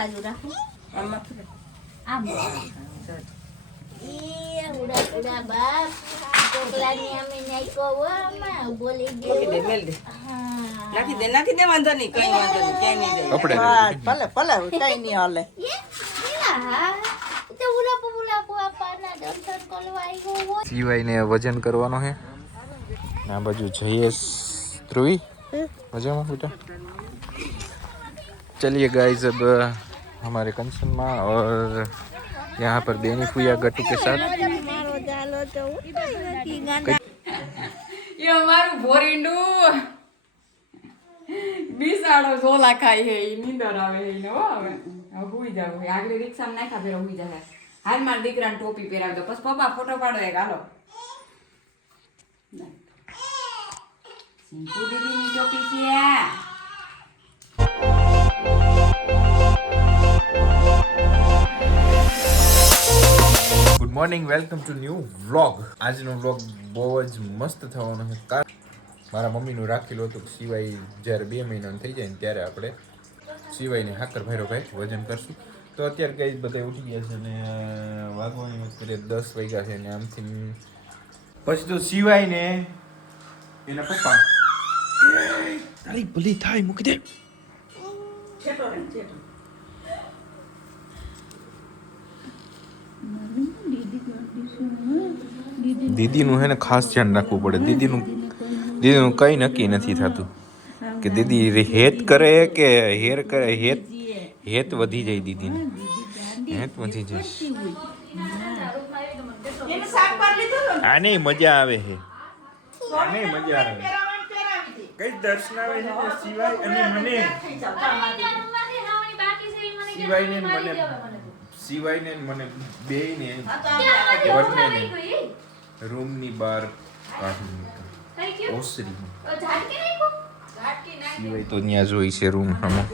બાજુ રાખો આમાં આમ એ ઉડા ઉડા બાપ કોકલાની અમે નાખ્યો હો આમાં બોલી મૂકી દે ગયો મેલ દે હા નાખી દે વાંધો નહીં કઈ વાંધો નહીં ક્યાંય નહીં જાય કપડે ભલે ભલે કઈ નહીં હાલે તો ઉલાપો આપવાના દર્શન કરવા આવ્યો હો સિવાયને વજન કરવાનો है આ બાજુ જયેશ ધ્રુવી मजा में बेटा चलिए गाइस अब हमारे कंसन में और यहाँ पर बेनी फुया गट्टू के साथ ये हमारू भोरिंडू बिसाड़ो झोला खाई है नींदर आवे है ने हो હવે હુઈ જાવ આગળ રિક્ષામાં નાખા ફેર હુઈ જાય હાલ માર દીકરાને ટોપી પહેરાવ દો બસ પપ્પા ફોટો પાડો એક હાલો સિંપુ દીદીની ટોપી છે good morning welcome to new vlog આજનો વ્લોગ બહુ જ મસ્ત થવાનો છે કારણ મારા મમ્મીનું રાખેલું હતું કે સિવાય જ્યારે 2 મહિનાનું થઈ જાય ને ત્યારે આપણે સિવાયને હાકર ભેરો ભાઈ વજન કરશું તો અત્યારે કઈ બધા ઉઠી ગયા છે ને વાગવાની અત્યારે 10 વાગ્યા છે ને આમથી પછી તો સિવાયને એના પપ્પા તારી ભલી થાય મૂકી દે દીદીનું હે ને ખાસ ધ્યાન રાખવું પડે દીદીનું કંઈ નક્કી નથી થતું કે દીદી હેત કરે કે હેર કરે હેત વધી જાય દીદીને હેત વધી જાય આને મજા આવે છે આને મજા આવે કઈ દર્શન આવે છે કે સિવાય અને મને સિવાયને મને બેયને બંનેને રૂમની બહાર કાઢી મૂક્યા ઓસરી સિવાય તો ત્યાં જોઈ છે રૂમ હમો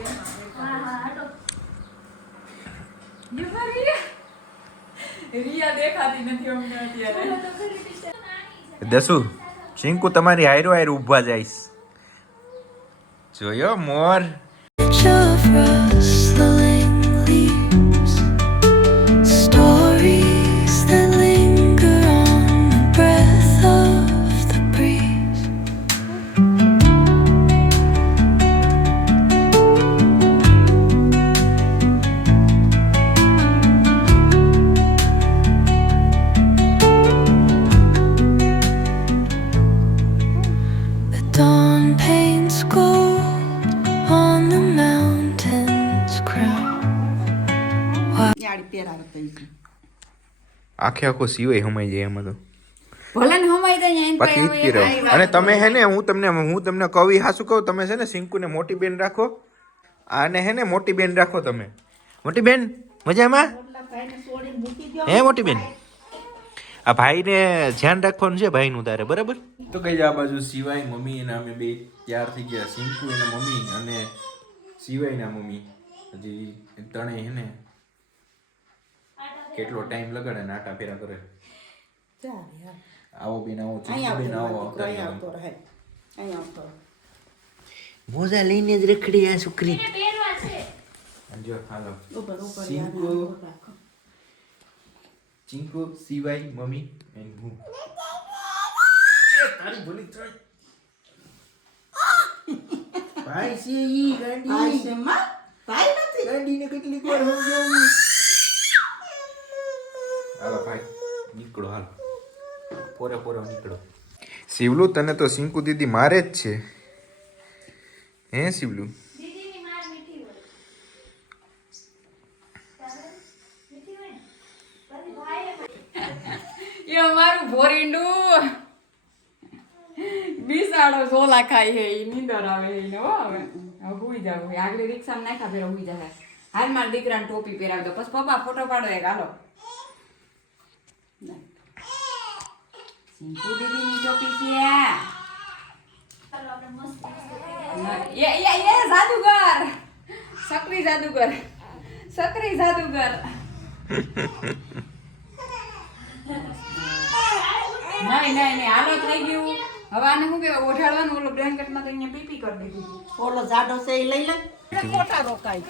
રિયા દેખાતી નથી અમને અત્યારે દસુ શિંકુ તમારી હાયરો હાયર ઊભા જઈશ જોયો મોર આખે આખો સિવાય હમાઈ જાય એમાં તો ભલે ને હમાઈ જાય એન બાકી ઈજ રહો અને તમે હે ને હું તમને કવિ હાસુ કહું તમે છે ને સિંકુને મોટી બેન રાખો આને હે ને મોટી બેન રાખો તમે મોટી બેન મજામાં હે મોટી બેન આ ભાઈને ધ્યાન રાખવાનું છે ભાઈનું તારે બરાબર તો કઈ આ બાજુ સિવાય મમ્મી અને અમે બે તૈયાર થઈ ગયા સિંકુ એના મમ્મી અને સિવાયના મમ્મી હજી ત્રણેય હે ને કેટલો ટાઈમ લગાડે ને આટા ફેરા કરે આવો બેન આવો બેન આવો મોજા લઈને જ રખડી આ છોકરી જો હાલો ચિંકુ સિવાય મમ્મી એન્ડ હું તારી ભલી થઈ ભાઈ છે ઈ ગાડી છે માં ભાઈ નથી ગાડીને કેટલી વાર સમજાવી હાલો ભાઈ નીકળો હાલો પોરે નીકળો શિવલુ તને તો સિંકુ દીદી મારે જ છે હે શિવલુ દીદીની માર મીઠી હોય એ અમારું ભોરિંડું બિસાડો ઝોલા ખાઈ હે નીંદર આવે હે ને હો હવે હુઈ જાવ આગળ રિક્ષામાં નાખા ફેર હુઈ જાય હાલ માર દીકરાને ટોપી પહેરાવ દો બસ પપ્પા ફોટો પાડો એક હાલો સિંપુ દીદીની ટોપી છે એ જાદુગર સક્રી જાદુગર નહીં હાલો થઈ ગયું હવે આને શું કહેવાય ઓઢાડવાનું ઓલો બ્લેન્કેટમાં તો અહીંયા પીપી કરી દીધું ઓલો જાડો છે એ લઈ લે મોટા રોકાય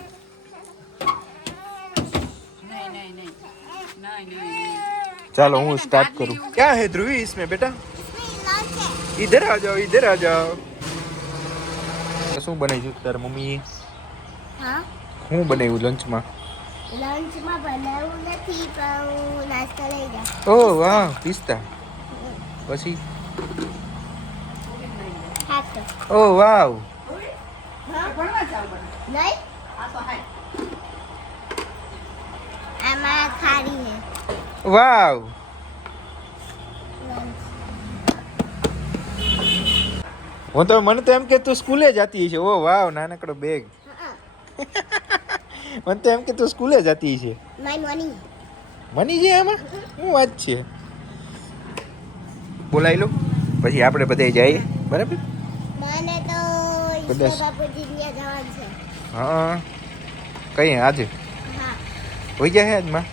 चलो हूँ स्टार्ट करूँ. क्या है ध्रुवी इसमें बेटा? इधर आ जाओ, इधर आ जाओ. શું બનાવ્યું તાર મમ્મી? હા શું બનાવ્યું લંચમાં? લંચમાં બનાવ્યું નથી પણ હું નાસ્તો લઈ જાઉં. ઓહ વાહ, પિસ્તા. પછી હા તો ઓહ વાવ. નહીં આમાં ખારી હે વાવ. હું તો મને તો એમ કે તું સ્કૂલે જતી છે. ઓ વાવ, નાનકડો બેગ. મને તો એમ કે તું સ્કૂલે જતી છે. માય મની મની છે આમાં? શું વાત છે? બોલાવી લો પછી આપણે બધા જઈએ. બરાબર? મને તો કદાચ. ઈશ્વર બાપુજી ત્યાં જવાનું છે. હા કઈ આજે હા હોઈ જાય આજમાં?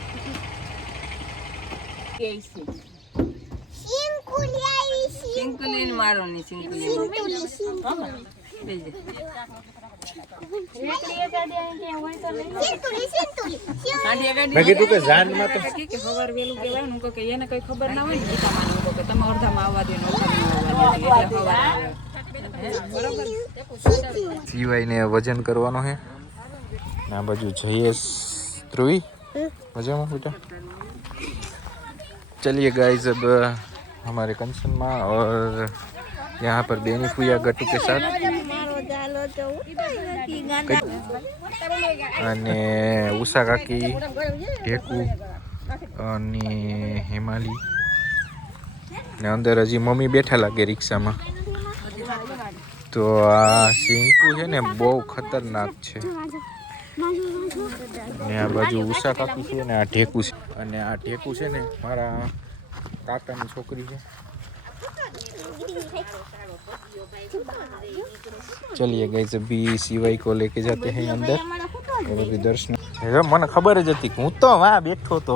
સિંકુલી આવી સિંકુલીન મારો ની સિંકુલીન સિંકુલી સિંકુલી મેં કીધું કે જાનમાં તો ખબર વેલું કહેવાય ને કે એને કઈ ખબર ના હોય ને ગીતા માની કે તમે અડધામાં આવવા દે ને સિવાય ને વજન કરવાનો है. આ બાજુ જયેશ ધ્રુવી मजाમાં बेटा. चलिए गाइस अब हमारे कंचन माँ और यहाँ पर बेनी फुया गट्टू के साथ અને ઉષા કાકી, ઢેકુ અને હેમાલી ને અંદર હજી મમ્મી બેઠા લાગે રિક્ષામાં. તો આ સિંકુ છે ને બહુ ખતરનાક છે. ને આ બાજુ ઉષા કાકી છે ને આ ઢેકુ છે. અને આ ઢેકુ છે ને મારા કાકાની છોકરી છે. चलिए गाइस अभी सीवाई को लेके जाते हैं अंदर और अभी दर्शन. મને ખબર જ હતી હું તો વાં બેઠો તો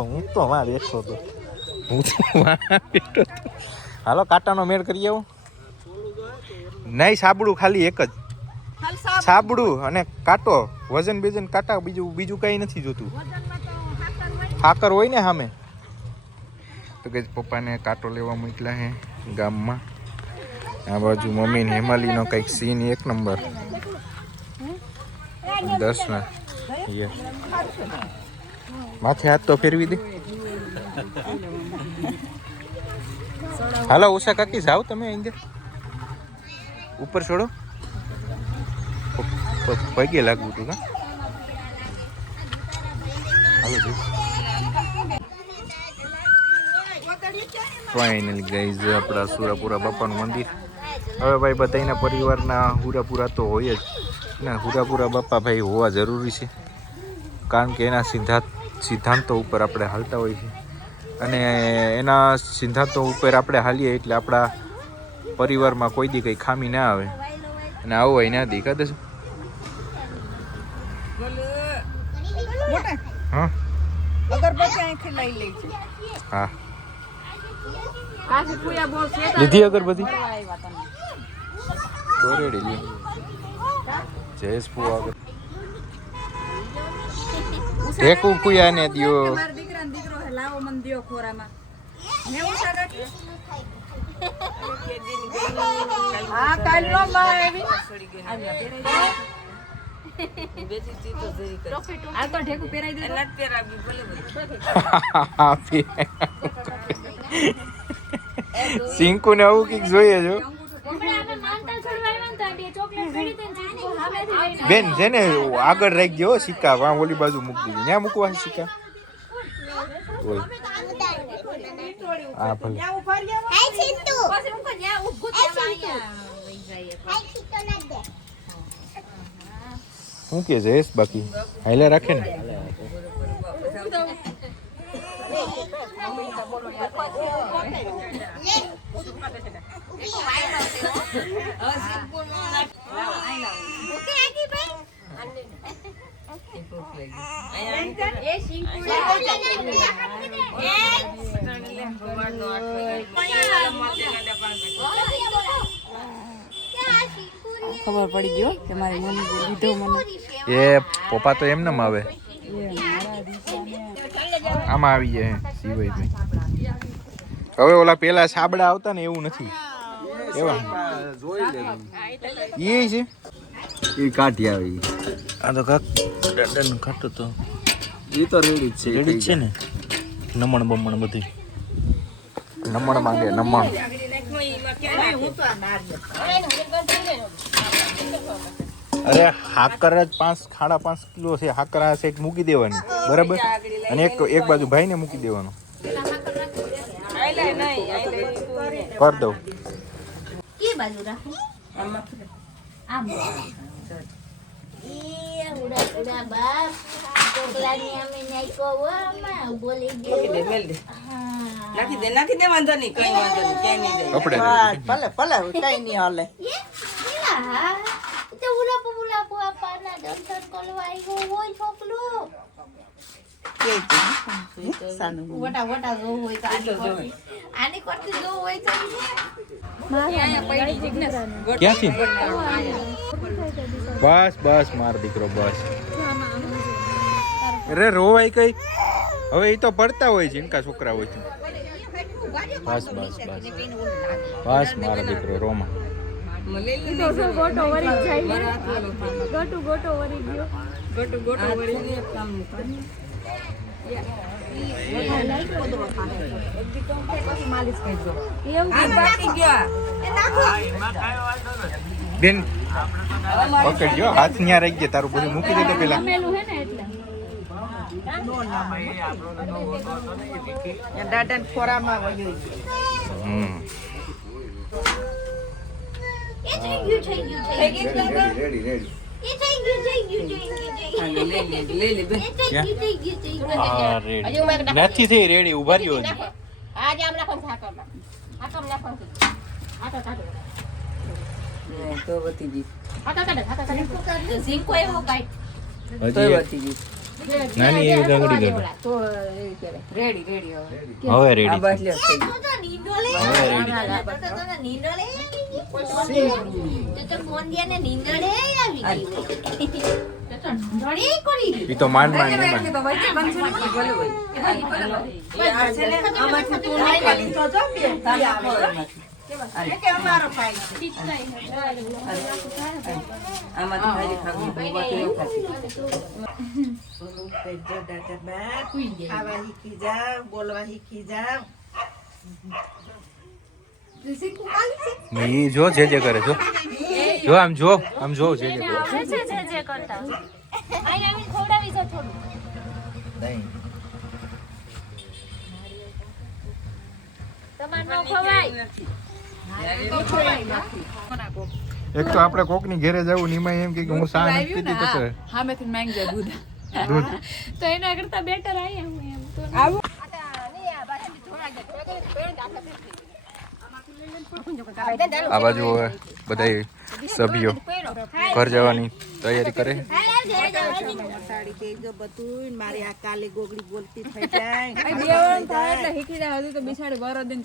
હાલો કાંટાનો મેળ કરી આવું. નહીં સાબડું ખાલી એક જ સાબડું અને કાંટો. વજન બેજન કાંટા બીજું કઈ નથી જોતું. હાકર હોય ને સામે. તો કે પપ્પાને કાંટો લેવા મોકલા હે ગામમાં. આ બાજુ મમ્મી ને હેમાલી નો કઈક સીન એક નંબર. દર્શન માથે હાથ તો ફેરવી દે. હાલો ઉષા કાકી જાઓ તમે અંદર ઉપર છોડો. પગે લાગવું તું કા. હાલો ફાઇનલી ગાઈઝ આપણા સુરાપુરા બાપાનું મંદિર. હવે ભાઈ બધાના પરિવારના હુરાપુરા તો હોય જ ને. હુરાપુરા બાપા ભાઈ હોવા જરૂરી છે કારણ કે એના સિદ્ધાંતો ઉપર આપણે હાલતા હોય છે અને એના સિદ્ધાંતો ઉપર આપણે હાલીએ એટલે આપણા પરિવારમાં કોઈ દી કંઈ ખામી ના આવે અને આવું હોય ના દી કાદે. હા હા લીધી અગરબત્તી તો રેડી લી. જયેશ ફુવા ઢેકુ ફુયા ને દિયો. મારા દીકરાનો દીકરો હે લાવો મન દિયો ખોરામાં ને ઉષા કાકી આ કાલ નો માં આવી આ તો ઢેકુ પહેરાઈ દે. લટ પહેરાવી ભલે સિંકુ ને આવું કઈક જોઈએ જો. બેન છે ને આગળ રાખી દો સિક્કા. વાં ઓલી બાજુ મૂકી દીધી. ત્યાં મૂકવા સિક્કા. હા ભલે. શું કે જયેશ બાકી હાઈલા રાખે ને. ખબર પડી ગયો કે મારી મમ્મી લીધો મને. એ પપ્પા તો એમને આવે. આમાં આવી જાય સિવાય હવે ઓલા પેલા સાબડા આવતા ને એવું નથી એવા એ છે એ કાઠી આવી આ તો કાક ડંડન ખાતું તો એ તો રેડી જ છે રેડી છે ને નમણ બમણ બધી નમણ માંગે નમણ અરે હાકર જ 5.5 કિલો છે હાકર આ સેટ મૂકી દેવાની બરાબર અને એક બાજુ ભાઈને મૂકી દેવાનું કર દઉં કે બાજુ રાખું આમ એ ઉડા ઉડા બાપ કોકલાની અમે નાઈકો આમાં બોલી ગયો નાખી દે વાંધો નહીં કઈ વાંધો નહીં ક્યાંય નહીં જાય ભલે ભલે કઈ નહીં હાલે એ હા તે ઉલા પાના દર્શન કરવાઈ ગયો હોય છોકલો વટા જો હોય તો આની કરતી જો હોય તો ક્યાંથી બસ માર દીકરો બસ અરે રોવાય કઈ હવે એ તો પડતા હોય છે ઇનકા છોકરા હોય છે બસ મારો દીકરો રોમા ગોટો વરી જાય ગોટો વરી ગયો બેન પકડજો હાથ ન્યા રહી ગયા તારું બધું મૂકી દે પેલા દાદા ખોરામાં વયું નથી થઈ રેડી ઉભા રહ્યો તો વધી ગઈ નાની એવી ગાંગડી ગઈ રેડી હવે રેડી ઈ તો માંડ બોલવા શીખી જાવ ઈ જો જે કરે જો આમ જો જે કરે કરતા આઈ ખવડાવી જો થોડું તમાર નો ખવાય એક તો આપણે કોકની ઘરે જવું નિમાય એમ કે હું સા નથી પીતી તો હામેથી માંગજે દૂધ તો એના કરતા બેટર આઈ હું એમ તો આ બાજુ બધા સભ્યો ઘર જવાની તૈયારી કરે બધું મારી આ કાલી ગોગડી બોલતી થઈ જાય એટલે હીકી જાય હજુ તો બિચારી વરદીન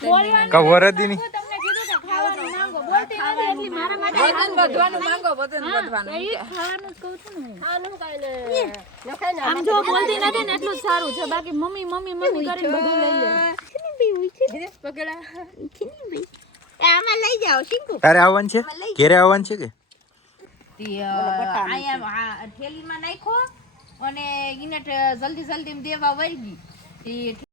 કા વરદી ની તમને કીધું તો ખાવાનું માંગો બોલતી નથી એટલી મારા માટે બધવાનું માંગો બધવાનું એ ખાવાનું જ કહું છું ને ખાવાનું કાઈ ને આમ જો બોલતી નથી ને એટલું જ સારું છે બાકી મમ્મી કરીને બધું લઈ લે આમાં લઈ જાઓ શીખું તારે આવવાનું છે ઘરે આવવાનું છે કે થેલીમાં નાખો અને એને જલ્દી દેવા વળી ગઈ